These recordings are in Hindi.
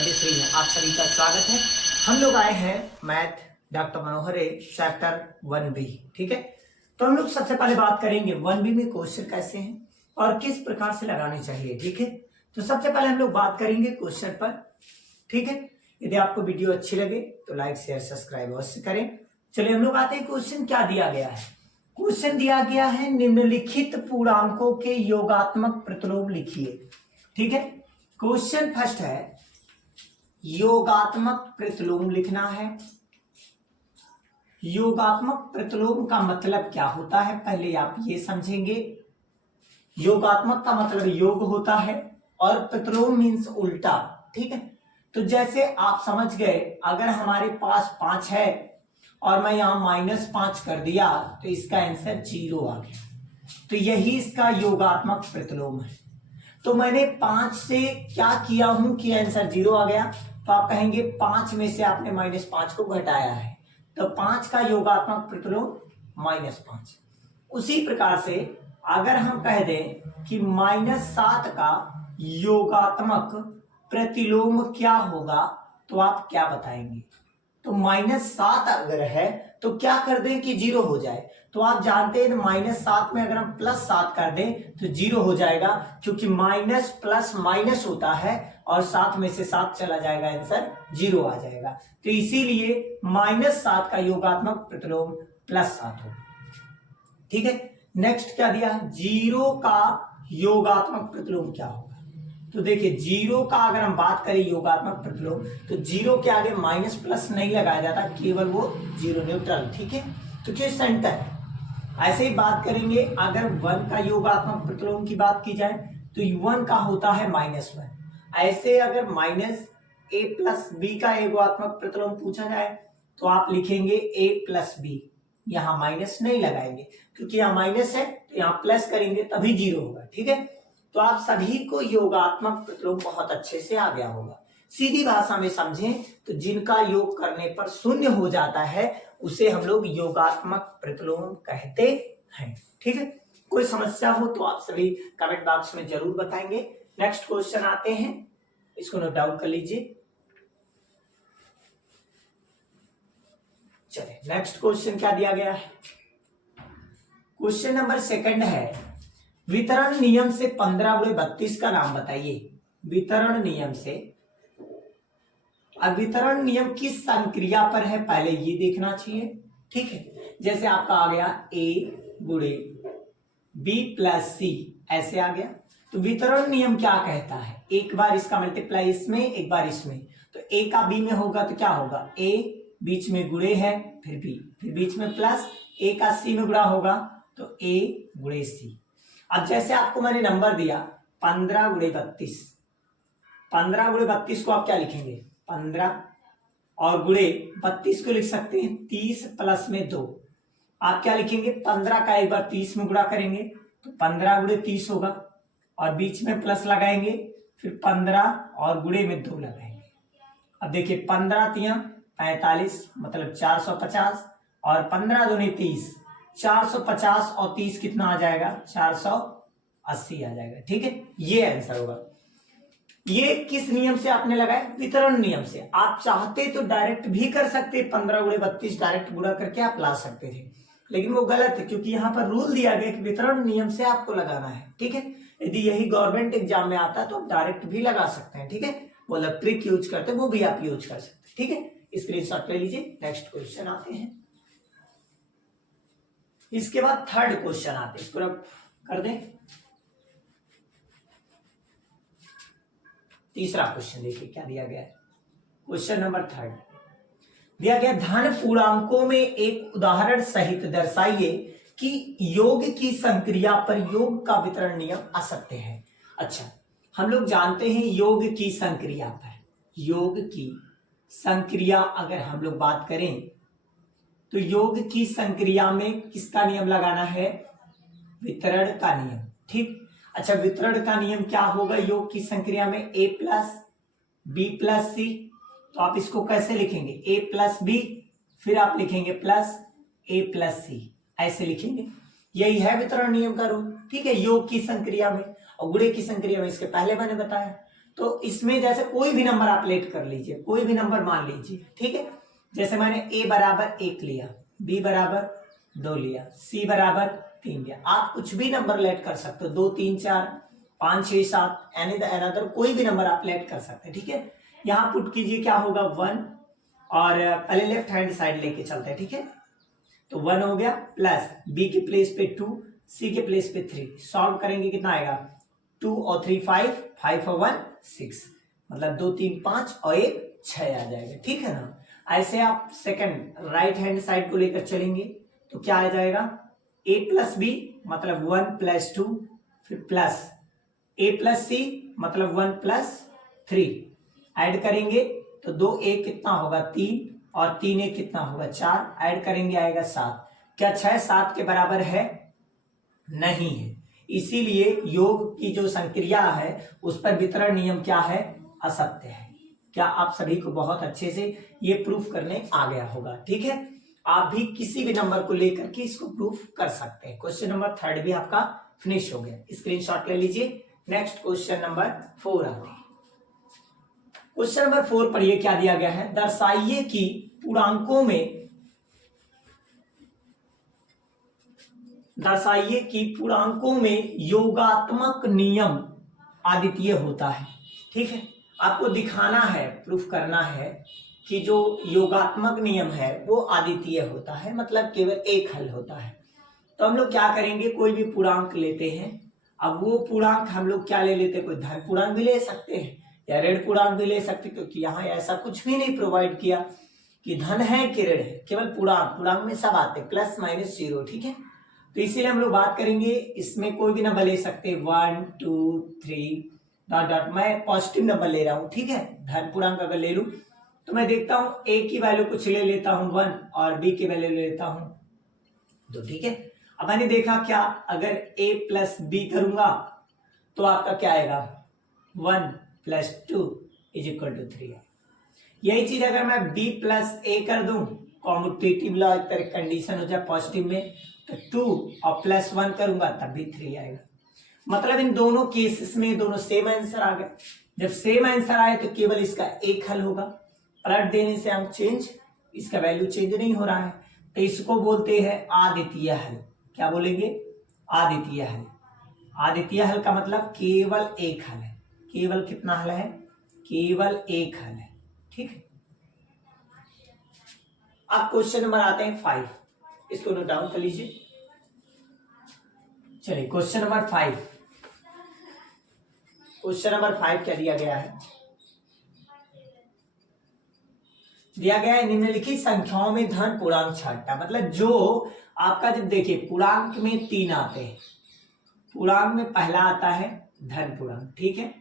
23 में आप सभी का स्वागत है। हम लोग आए हैं मैथ डॉक्टर मनोहर चैप्टर 1B। ठीक है, तो हम लोग सबसे पहले बात करेंगे 1B में क्वेश्चन कैसे हैं और किस प्रकार से लगाने चाहिए। ठीक है, तो सबसे पहले हम लोग बात करेंगे क्वेश्चन पर। ठीक है, यदि आपको वीडियो अच्छी लगे तो लाइक शेयर सब्सक्राइब अवश्य करें। चलिए हम लोग आते हैं, क्वेश्चन क्या दिया गया है। क्वेश्चन दिया गया है निम्नलिखित पूर्णांकों के योगात्मक प्रतिलोम लिखिए। ठीक है, क्वेश्चन फर्स्ट है योगात्मक प्रतिलोम लिखना है। योगात्मक प्रतिलोम का मतलब क्या होता है पहले आप ये समझेंगे। योगात्मक का मतलब योग होता है और प्रतिलोम मीन्स उल्टा। ठीक है, तो जैसे आप समझ गए, अगर हमारे पास 5 है और मैं यहां -5 कर दिया तो इसका आंसर 0 आ गया, तो यही इसका योगात्मक प्रतिलोम है। तो मैंने 5 से क्या किया हूं कि आंसर 0 आ गया, तो आप कहेंगे 5 में से आपने -5 को घटाया है, तो 5 का योगात्मक प्रतिलोम -5। उसी प्रकार से अगर हम कह दें कि -7 का योगात्मक प्रतिलोम क्या होगा, तो आप क्या बताएंगे। तो -7 अगर है तो क्या कर दें कि 0 हो जाए। तो आप जानते हैं -7 में अगर हम +7 कर दें तो 0 हो जाएगा, क्योंकि माइनस प्लस माइनस होता है और 7 में से 7 चला जाएगा, आंसर 0 आ जाएगा। तो इसीलिए -7 का योगात्मक प्रतिलोम +7 होगा। ठीक है, नेक्स्ट क्या दिया, 0 का योगात्मक प्रतिलोम क्या होगा। तो देखिए 0 का अगर हम बात करें योगात्मक प्रतिलोम, तो 0 के आगे माइनस प्लस नहीं लगाया जाता, केवल वो 0 न्यूट्रल। ठीक है, तो क्या सेंटर है। ऐसे ही बात करेंगे अगर 1 का योगात्मक प्रतिलोम की बात की जाए तो 1 का होता है -1। ऐसे अगर -a+b का योगात्मक प्रतिलोम पूछा जाए तो आप लिखेंगे a+b, यहां माइनस नहीं लगाएंगे क्योंकि यहां माइनस है, तो यहां प्लस करेंगे तभी 0 होगा। ठीक है, तो आप सभी को योगात्मक प्रतिलोम बहुत अच्छे से आ गया होगा। सीधी भाषा में समझें तो जिनका योग करने पर शून्य हो जाता है उसे हम लोग योगात्मक प्रतिलोम कहते हैं। ठीक है, कोई समस्या हो तो आप सभी कमेंट बॉक्स में जरूर बताएंगे। नेक्स्ट क्वेश्चन आते हैं, इसको नोट डाउन कर लीजिए। चलिए नेक्स्ट क्वेश्चन क्या दिया गया है। क्वेश्चन नंबर 2 है वितरण नियम से 15/32 का नाम बताइए। वितरण नियम से, अब वितरण नियम किस संक्रिया पर है पहले ये देखना चाहिए। ठीक है, जैसे आपका आ गया a गुणे b+c, ऐसे आ गया। तो वितरण नियम क्या कहता है, एक बार इसका मल्टीप्लाई इसमें, एक बार इसमें, तो a का b में होगा तो क्या होगा, a बीच में गुणे है, फिर b, फिर बीच में प्लस, a का c में गुणा होगा तो a गुणे c। अब जैसे आपको मैंने नंबर दिया 15/32, 15/32 को आप क्या लिखेंगे 15, और गुणे 32 को लिख सकते हैं 30 प्लस में 2। आप क्या लिखेंगे 15 का एक बार 30 में गुणा करेंगे तो 15×30 होगा, और बीच में प्लस लगाएंगे, फिर 15 और गुणे में 2 लगाएंगे। अब देखिए 15×3 45 मतलब 450, और 15×2 30, 450 और 30 कितना आ जाएगा 480 आ जाएगा। ठीक है, ये आंसर होगा। ये किस नियम से आपने लगाया, वितरण नियम से। आप चाहते तो डायरेक्ट भी कर सकते, 15×32 डायरेक्ट गुणा करके आप ला सकते थे, लेकिन वो गलत है क्योंकि यहाँ पर रूल दिया गया कि वितरण नियम से आपको लगाना है। ठीक है, यदि यही गवर्नमेंट एग्जाम में आता तो आप डायरेक्ट भी लगा सकते हैं। ठीक है, वो अलग ट्रिक यूज करते वो भी आप यूज कर सकते हैं। ठीक है, स्क्रीनशॉट ले लीजिए। नेक्स्ट क्वेश्चन आते हैं, इसके बाद 3rd क्वेश्चन आते हैं, इसको रब कर दें। तीसरा क्वेश्चन देखिए क्या दिया गया है। क्वेश्चन नंबर 3 दिया गया, धन पूर्णांकों में एक उदाहरण सहित दर्शाइए कि योग की संक्रिया पर योग का वितरण नियम असत्य है। अच्छा, हम लोग जानते हैं योग की संक्रिया पर, योग की संक्रिया अगर हम लोग बात करें तो योग की संक्रिया में किसका नियम लगाना है, वितरण का नियम। ठीक, अच्छा वितरण का नियम क्या होगा योग की संक्रिया में, a+b+c। तो आप इसको कैसे लिखेंगे, a+b, फिर आप लिखेंगे प्लस a+c, ऐसे लिखेंगे। यही है वितरण नियम का रूल। ठीक है, योग की संक्रिया में, और गुणे की संक्रिया में इसके पहले मैंने बताया। तो इसमें जैसे कोई भी नंबर आप लेट कर लीजिए, कोई भी नंबर मान लीजिए, ठीक है। जैसे मैंने a बराबर 1 लिया, b बराबर 2 लिया, c बराबर 3 लिया। आप कुछ भी नंबर लेट कर सकते हो, 2 3 4 5 6 7 एनी अनदर कोई भी नंबर आप लेट कर सकते हैं, ठीक है। यहाँ पुट कीजिए, क्या होगा 1, और पहले लेफ्ट हैंड साइड लेके चलते हैं, ठीक है। तो 1 हो गया, प्लस b के प्लेस पे 2, c के प्लेस पे 3, सॉल्व करेंगे कितना आएगा 2 और 3 5, 5 और 1 6, मतलब 2 3 5 और 1 6 आ जाएगा, ठीक है ना। ऐसे आप सेकंड राइट हैंड साइड को लेकर चलेंगे तो क्या आ जाएगा a प्लस बी मतलब 1 प्लस 2, फिर प्लस a प्लस सी मतलब 1 प्लस 3, ऐड करेंगे तो 2 a कितना होगा 3 और 3 a कितना होगा 4, ऐड करेंगे आएगा 7। क्या 6 7 के बराबर है? नहीं है। इसीलिए योग की जो संक्रिया है उस पर वितरण नियम क्या है? असत्य है। क्या आप सभी को बहुत अच्छे से ये प्रूफ करने आ गया होगा, ठीक है। आप भी किसी भी नंबर को लेकर के इसको प्रूफ कर सकते हैं। क्वेश्चन नंबर 3 भी आपका फिनिश हो गया, स्क्रीनशॉट ले लीजिए। नेक्स्ट क्वेश्चन नंबर 4 आते हैं। क्वेश्चन नंबर 4 पर ये क्या दिया गया है, दर्शाइए कि पूर्णांकों में योगात्मक नियम अद्वितीय होता है, ठीक है। आपको दिखाना है, प्रूफ करना है कि जो योगात्मक नियम है वो अद्वितीय होता है, मतलब केवल एक हल होता है। तो हम लोग क्या करेंगे, कोई भी पूर्णांक लेते हैं। अब वो पूर्णांक हम लोग क्या ले लेते हैं, कोई धन पूर्णांक भी ले सकते हैं या ऋण पूर्णांक भी ले सकते हैं, क्योंकि यहाँ ऐसा कुछ भी नहीं प्रोवाइड किया कि धन है कि ऋण है, केवल पूर्णांक में सब आते प्लस माइनस 0, ठीक है। तो इसीलिए हम लोग बात करेंगे, इसमें कोई भी नंबर ले सकते हैं 1 2 3 डॉट डॉट। मैं पॉजिटिव नंबर ले रहा हूं, ठीक है। धन पूर्णांक अगर ले लूं तो मैं देखता हूं a की वैल्यू कुछ ले लेता हूं 1 और b की वैल्यू ले लेता हूं 2, ठीक है। अब मैंने देखा क्या, अगर a प्लस बी करूंगा तो आपका क्या आएगा 1 प्लस 2 इज इक्वल टू 3। यही चीज अगर मैं b प्लस a कर दूं, कॉम्यूटेटिव लॉ एक तरह कंडीशन हो जाए पॉजिटिव में, तो 2 और प्लस 1 करूंगा तब भी 3 आएगा। मतलब इन दोनों केसेस में दोनों सेम आंसर आ गए। जब सेम आंसर आए तो केवल इसका एक हल होगा, पलट देने से हम चेंज, इसका वैल्यू चेंज नहीं हो रहा है, तो इसको बोलते हैं अद्वितीय हल। क्या बोलेंगे? अद्वितीय हल। अद्वितीय हल का मतलब केवल एक हल है। केवल कितना हल है? केवल एक हल है, ठीक है। अब क्वेश्चन नंबर आते हैं 5, इसको नोट डाउन कर लीजिए। चलिए क्वेश्चन नंबर 5। क्वेश्चन नंबर 5 क्या दिया गया है? दिया गया है निम्नलिखित संख्याओं में धन पूर्णांक छांटना। मतलब जो आपका, जब देखिए पूर्णांक में 3 आते हैं, पूर्णांक में पहला आता है धन पूर्णांक, ठीक है,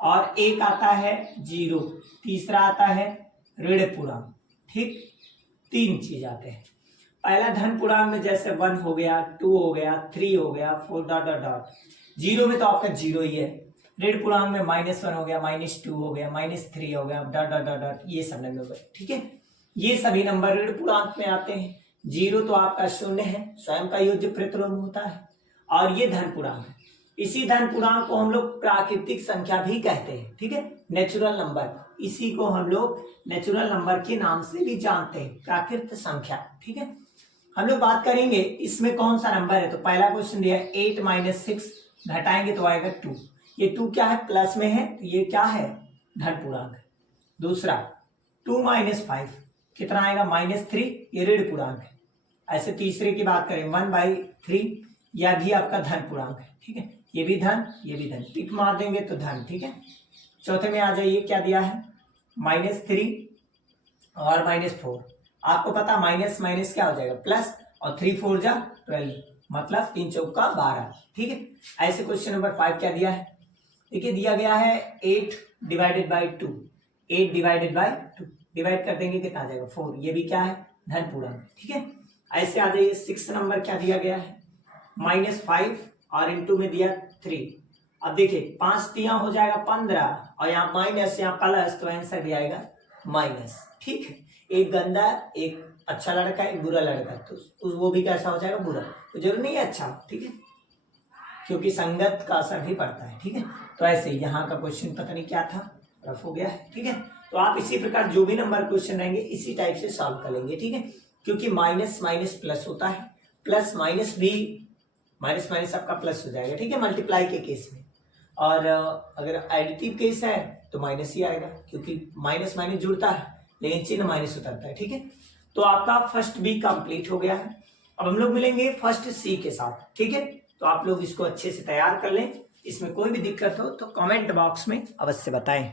और एक आता है 0, तीसरा आता है ऋण पूर्णांक, ठीक। 3 चीज आते हैं। पहला धन पूर्णांक में जैसे 1 हो गया, 2 हो गया, 3 हो गया, 4 डॉट डॉट डॉट। 0 में तो आपका 0 ही है। ऋण पूर्णांक में -1 हो गया, -2 हो गया, -3 हो गया, डॉट डॉट डॉट डॉट, ये सब नंबर, ठीक है। ये सभी नंबर ऋण पूर्णांक में आते हैं। 0 तो आपका 0 है, स्वयं का योज्य प्रतिलोम होता है, और ये धन पूर्णांक है। इसी धन पूर्णांक को हम लोग प्राकृतिक संख्या भी कहते हैं, ठीक है, नेचुरल नंबर। इसी को हम लोग नेचुरल नंबर के नाम से भी जानते हैं, प्राकृतिक संख्या, ठीक है। हम लोग बात करेंगे इसमें कौन सा नंबर है। तो पहला क्वेश्चन दिया है 8 - 6, घटाएंगे तो आएगा 2। ये 2 क्या है? प्लस में है, तो ये क्या है? धन पूर्णांक है। दूसरा 2 - 5 कितना आएगा? -3, ये ऋण पूर्णांक है। ऐसे तीसरे की बात करें 1/3, यह भी आपका धन पूर्णांक है, ठीक है। ये भी धन, ये भी धन, टिक मार देंगे तो धन, ठीक है। चौथे में आ जाइए, क्या दिया है? -3 और -4। आपको पता माइनस माइनस क्या हो जाएगा? प्लस, और 3 4 जा 12, मतलब 3 चौका 12, ठीक है। ऐसे क्वेश्चन नंबर 5 क्या दिया है? देखिए दिया गया है 8 divided by 2, 8 divided by 2, divide कर देंगे कितना आ जाएगा? 4। ये भी क्या है? धन पूर्णांक, ठीक है। ऐसे आ जाइए 6 नंबर क्या दिया गया है? -5 और इंटू में दिया 3। अब देखिए 5 तिया हो जाएगा 15, और यहाँ माइनस, यहाँ प्लस, तो आंसर भी आएगा माइनस, ठीक है। एक गंदा, एक अच्छा लड़का, एक बुरा लड़का, तो वो भी कैसा हो जाएगा? बुरा। तो जरूर नहीं है अच्छा, ठीक है। क्योंकि संगत का असर भी पड़ता है। ठीक है, तो ऐसे यहाँ का क्वेश्चन पता नहीं क्या था, रफ हो गया है। ठीक है, तो आप इसी प्रकार जो भी नंबर क्वेश्चन रहेंगे इसी टाइप से सॉल्व करेंगे। ठीक है, क्योंकि माइनस माइनस प्लस होता है, प्लस माइनस भी माइनस माइनस आपका प्लस हो जाएगा। ठीक है, मल्टीप्लाई के केस में। और अगर एडिटिव केस है तो माइनस ही आएगा, क्योंकि माइनस माइनस जुड़ता है लेकिन चिन्ह माइनस उतरता है। ठीक है, तो आपका फर्स्ट बी कंप्लीट हो गया है। अब हम लोग मिलेंगे फर्स्ट सी के साथ। ठीक है, तो आप लोग इसको अच्छे से तैयार कर लें। इसमें कोई भी दिक्कत हो तो कमेंट बॉक्स में अवश्य बताएं।